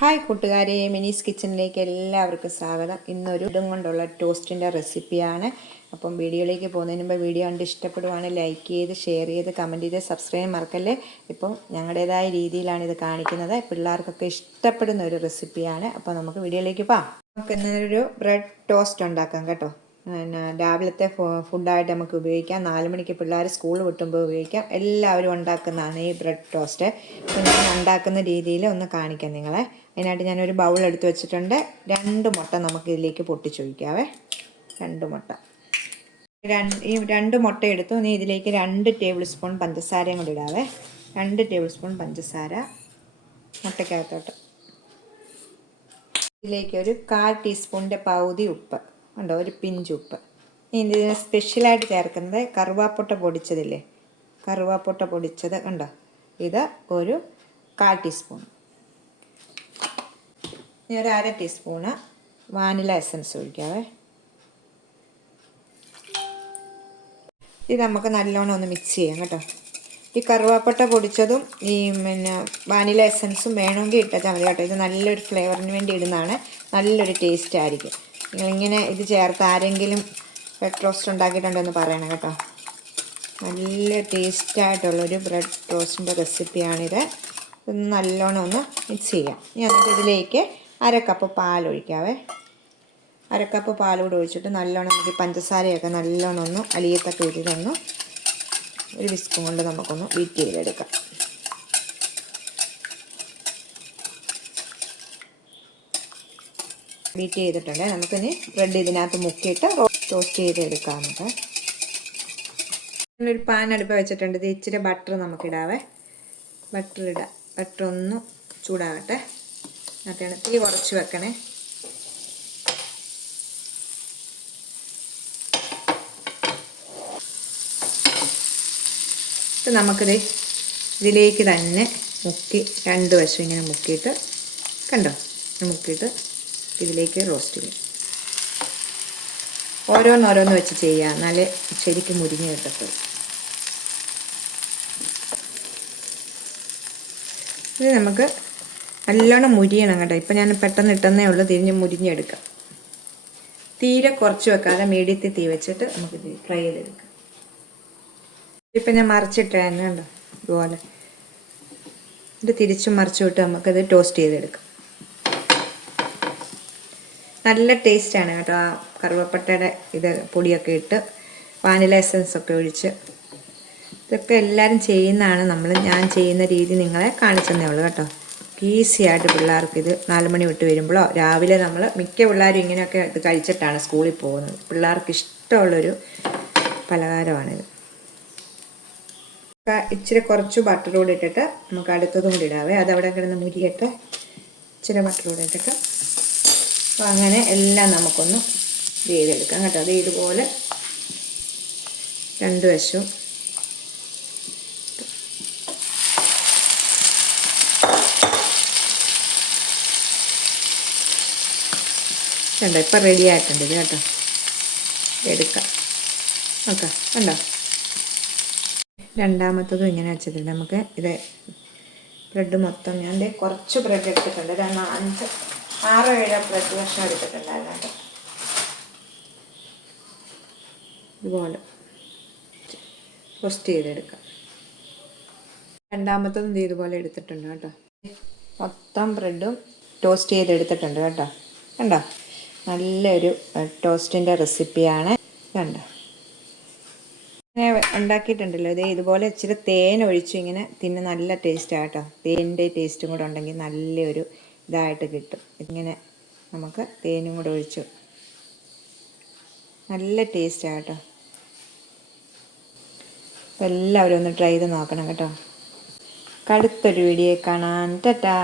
Hi കൂട്ടുകാരെ മിനീസ് കിച്ചണിലേക്ക് എല്ലാവർക്കും സ്വാഗതം. ഇന്നൊരു ഇതും കൊണ്ടുള്ള ടോസ്റ്റിന്റെ റെസിപ്പിയാണ്. അപ്പം വീഡിയോയിലേക്ക് പോകുന്നതിന് മുമ്പ് വീഡിയോ കണ്ട് ഇഷ്ടപ്പെടുവാണെങ്കിൽ ലൈക്ക് ചെയ്ത് ഷെയർ ചെയ്ത് കമന്റ് ചെയ്ത് സബ്സ്ക്രൈബ് മറക്കല്ലേ? ഇപ്പം ഞങ്ങളുടേതായ രീതിയിലാണ് ഇത് കാണിക്കുന്നത്. പിള്ളേർക്കൊക്കെ ഇഷ്ടപ്പെടുന്ന ഒരു റെസിപ്പിയാണ്. അപ്പോൾ നമുക്ക് വീഡിയോയിലേക്ക് പോകാം. നമുക്ക് ഇന്നൊരു ബ്രെഡ് ടോസ്റ്റ് ഉണ്ടാക്കാം കേട്ടോ. പിന്നെ രാവിലത്തെ ഫുഡായിട്ട് നമുക്ക് ഉപയോഗിക്കാം. നാല് മണിക്ക് പിള്ളേർ സ്കൂൾ വിട്ടുമ്പോൾ ഉപയോഗിക്കാം. എല്ലാവരും ഉണ്ടാക്കുന്നതാണ് ഈ ബ്രെഡ് ടോസ്റ്റ്. അപ്പോൾ ഞാൻ ഉണ്ടാക്കുന്ന രീതിയിൽ ഒന്ന് കാണിക്കാം നിങ്ങളെ. അതിനായിട്ട് ഞാനൊരു ബൗൾ എടുത്ത് വെച്ചിട്ടുണ്ട്. രണ്ട് മുട്ട നമുക്ക് ഇതിലേക്ക് പൊട്ടിച്ചൊഴിക്കാവേ രണ്ട് മുട്ട. ഈ രണ്ട് മുട്ട എടുത്തു. ഇനി ഇതിലേക്ക് രണ്ട് ടേബിൾ സ്പൂൺ പഞ്ചസാരയും കൂടി ഇടാവേ. രണ്ട് ടേബിൾ സ്പൂൺ പഞ്ചസാര മുട്ടയ്ക്കകത്തോട്ട്. ഇതിലേക്ക് ഒരു കാൽ ടീസ്പൂണിന്റെ പകുതി ഉപ്പ്. ഉണ്ടോ ഒരു പിഞ്ച് ഉപ്പ്. ഇനി ഇതിന് സ്പെഷ്യലായിട്ട് ചേർക്കുന്നത് കറുവാപ്പൊട്ട പൊടിച്ചതില്ലേ? കറുവാപ്പൊട്ട പൊടിച്ചത് ഉണ്ടോ ഇത് ഒരു കാൽ ടീസ്പൂൺ ഇനി ഒരു അര ടീസ്പൂണ് വാനില എസൻസ് ഒഴിക്കാവേ. ഇത് നമുക്ക് നല്ലോണം ഒന്ന് മിക്സ് ചെയ്യാം കേട്ടോ. ഈ കറുവാപ്പട്ട പൊടിച്ചതും ഈ പിന്നെ വാനില എസൻസും വേണമെങ്കിൽ ഇട്ടാൽ മതി കേട്ടോ. ഇത് നല്ലൊരു ഫ്ലേവറിന് വേണ്ടി ഇടുന്നതാണ്. നല്ലൊരു ടേസ്റ്റ് ആയിരിക്കും. നിങ്ങളിങ്ങനെ ഇത് ചേർത്ത് ആരെങ്കിലും ബ്രെഡ് റോസ്റ്റ് ഉണ്ടാക്കിയിട്ടുണ്ടെന്ന് പറയണം കേട്ടോ. നല്ല ടേസ്റ്റായിട്ടുള്ളൊരു ബ്രെഡ് റോസ്റ്റിന്റെ റെസിപ്പിയാണിത് ഇതൊന്ന് നല്ലോണം ഒന്ന് മിക്സ് ചെയ്യാം. ഇനി എന്നിട്ട് ഇതിലേക്ക് അര കപ്പ് പാലൊഴിക്കാവേ അര കപ്പ് പാൽ കൂടെ ഒഴിച്ചിട്ട് നല്ലോണം നമുക്ക് പഞ്ചസാരയൊക്കെ നല്ലോണം ഒന്ന് അലിയത്തക്ക രീതിയിലൊന്ന് ഒരു വിസ്കും കൊണ്ട് നമുക്കൊന്ന് ബീറ്റ് ചെയ്തെടുക്കാം. ബീറ്റ് ചെയ്തിട്ടുണ്ട്. നമുക്കിനി ബ്രെഡ് ഇതിനകത്ത് മുക്കിയിട്ട് ടോസ്റ്റ് ചെയ്ത് നമുക്ക് ഒരു പാൻ അടുപ്പ് വെച്ചിട്ടുണ്ട്. ഇച്ചിരി ബട്ടർ നമുക്കിടാവേ. ബട്ടർ ഇടാം. ബട്ടർ ഒന്ന് ചൂടാകട്ടെ. എന്നിട്ടാണ് തീ കുറച്ച് വെക്കണേ. ഇത് നമുക്കിത് ഇതിലേക്ക് തന്നെ മുക്കി രണ്ട് വശം ഇങ്ങനെ മുക്കിയിട്ട് കണ്ടോ? മുക്കിയിട്ട് ഇതിലേക്ക് റോസ്റ്റ് ചെയ്യും. ഓരോന്നോരോന്ന് വെച്ച് ചെയ്യുക. എന്നാലേ ശരിക്കും മുരിഞ്ഞ് കിട്ടത്തുള്ളൂ. ഇത് നമുക്ക് നല്ലോണം മുരിയണം കേട്ടോ. ഇപ്പം ഞാൻ പെട്ടെന്ന് ഇട്ടെന്നേ ഉള്ളൂ. തിരിഞ്ഞ് മുരിഞ്ഞെടുക്കാം. തീരെ കുറച്ച് വെക്കാതെ മീഡിയത്തിൽ തീ വെച്ചിട്ട് നമുക്ക് ഫ്രൈ ചെയ്തെടുക്കാം. ഇപ്പം ഞാൻ മറിച്ചിട്ട് തന്നെ ഉണ്ടോ? ഇതുപോലെ. ഇത് തിരിച്ചും മറിച്ചു വിട്ട് നമുക്കത് ടോസ്റ്റ് ചെയ്തെടുക്കാം. നല്ല ടേസ്റ്റാണ് കേട്ടോ ആ കറുവപ്പട്ടയുടെ ഇത് പൊടിയൊക്കെ ഇട്ട് വാനില എസൻസ് ഒക്കെ ഒഴിച്ച്. ഇതൊക്കെ എല്ലാവരും ചെയ്യുന്നതാണ് നമ്മൾ ഞാൻ ചെയ്യുന്ന രീതി നിങ്ങളെ കാണിച്ചെന്നേ ഉള്ളൂ കേട്ടോ. ഈസി ആയിട്ട് പിള്ളേർക്ക് ഇത് നാല് മണി വിട്ട് വരുമ്പോഴോ രാവിലെ നമ്മൾ മിക്ക പിള്ളേരും ഇങ്ങനെയൊക്കെ ഇത് കഴിച്ചിട്ടാണ് സ്കൂളിൽ പോകുന്നത്. പിള്ളേർക്ക് ഇഷ്ടമുള്ളൊരു പലഹാരമാണിത് ഇച്ചിരി കുറച്ച് ബട്ടർ കൂടി ഇട്ടിട്ട് നമുക്ക് അടുത്തതും കൂടി ഇടാവേ. അതവിടെ കിടന്ന് മുരിയട്ടെ. ഇച്ചിരി ബട്ടർ കൂടി ഇട്ടിട്ട് അപ്പോൾ അങ്ങനെ എല്ലാം നമുക്കൊന്ന് ഇത് ചെയ്തെടുക്കാം കേട്ടോ. അത് ഇതുപോലെ രണ്ട് വശവും. കണ്ടോ? ഇപ്പം റെഡി ആയിട്ടുണ്ട് ഇത് കേട്ടോ. എടുക്കാം. ഓക്കെ കണ്ടോ? രണ്ടാമത്തതും ഇങ്ങനെ വെച്ചിട്ടുണ്ട്. നമുക്ക് ഇത് ബ്രെഡ് മൊത്തം ഞാൻ കുറച്ച് ബ്രെഡ് എടുത്തിട്ടുണ്ട്. ഒരു അഞ്ച് ആറോ ഏഴോ പ്രതി വർഷം എടുത്തിട്ടുണ്ടായിരുന്നു കേട്ടോ ഇതുപോലെ. റോസ്റ്റ് ചെയ്തെടുക്കാം. രണ്ടാമത്തതും ഇതുപോലെ എടുത്തിട്ടുണ്ട് കേട്ടോ. മൊത്തം ബ്രെഡും ടോസ്റ്റ് ചെയ്തെടുത്തിട്ടുണ്ട് കേട്ടോ. കണ്ടോ? നല്ലൊരു ടോസ്റ്റിന്റെ റെസിപ്പിയാണ് കണ്ടോ? ഉണ്ടാക്കിയിട്ടുണ്ടല്ലോ. ഇതേ ഇതുപോലെ ഇച്ചിരി തേൻ ഒഴിച്ചു ഇങ്ങനെ തിന്ന് നല്ല ടേസ്റ്റ് ആട്ടോ തേന്റെ ടേസ്റ്റും കൂടെ ഉണ്ടെങ്കിൽ നല്ലൊരു ഇതായിട്ട് കിട്ടും. ഇങ്ങനെ നമുക്ക് തേനും കൂടെ ഒഴിച്ചു. നല്ല ടേസ്റ്റ് ആട്ടോ അപ്പോൾ എല്ലാവരും ഒന്ന് ട്രൈ ചെയ്ത് നോക്കണം കേട്ടോ. കടുത്തൊരു വീഡിയോ കാണാൻ. ടാറ്റാ